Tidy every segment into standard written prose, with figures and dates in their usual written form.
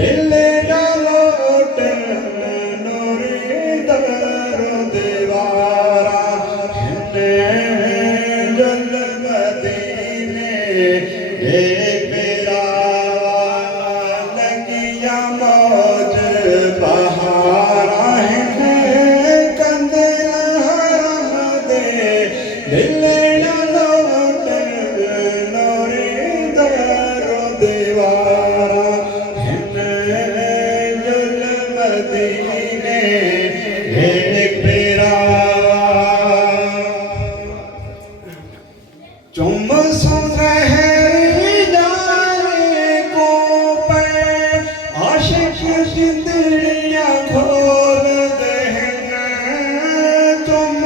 दिल ना लोटे नूरी दरो दीवारा हिंदे जुल मदीने एक मेरा लगिया मौज बहारा हिंदे कंदिल हरम दे दिल ना लोटे नूरी दरो दीवारा मदीने एक मेरा चुम सुनहरी जाने को पे आशिक जिंदड़ियां खोल देना तुम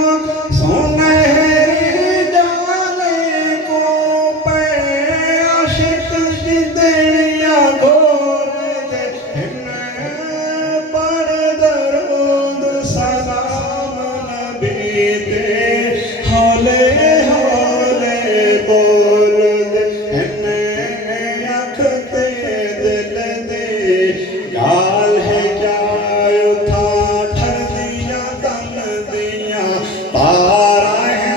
सुनहरी जाने को पे आशिक जिंदड़ियां खोल देना सलाम नबी दे हौले हौले बोल दे अख ते दिल दे गाल है क्या उठा ठर दिया तन दिया पारा है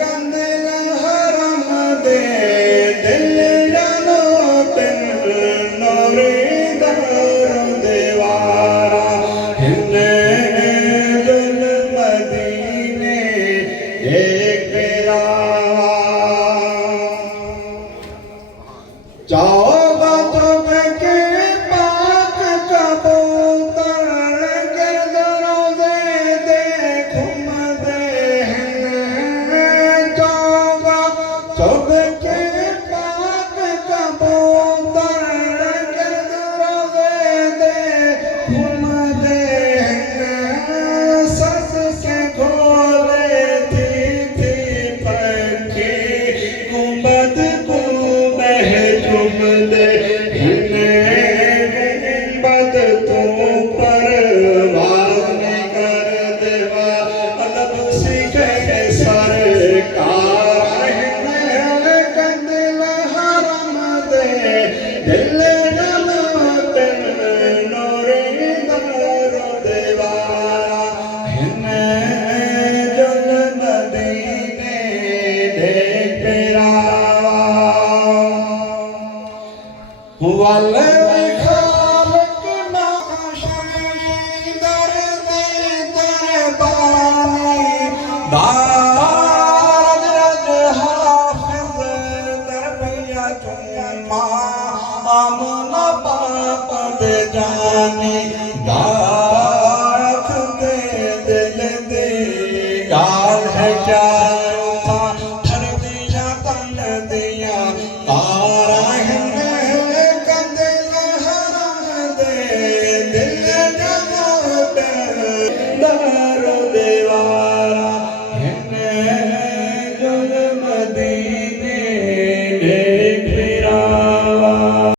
कंदिल हरम दे दिल डालो तिन नूरी दर दीवारा एक मेरा जाओगा तो के पाक कबूतर गिरद रोज़े दे घूम दे जाओगा तो के पाक कबूतर गिरद रोज़े दे घूम दे सस के घोले दे गुंबद तू परवाज़ न कर देवा अदब सीखे सरकार कंदिल हरम दे दिल डालो तिन नूरी दरो दीवारा जुल मदीने देख तेरा वल खालक नाशी दर्द दरबानी दारद रज हाफिज तरबियत मां आमना पाक दे जानी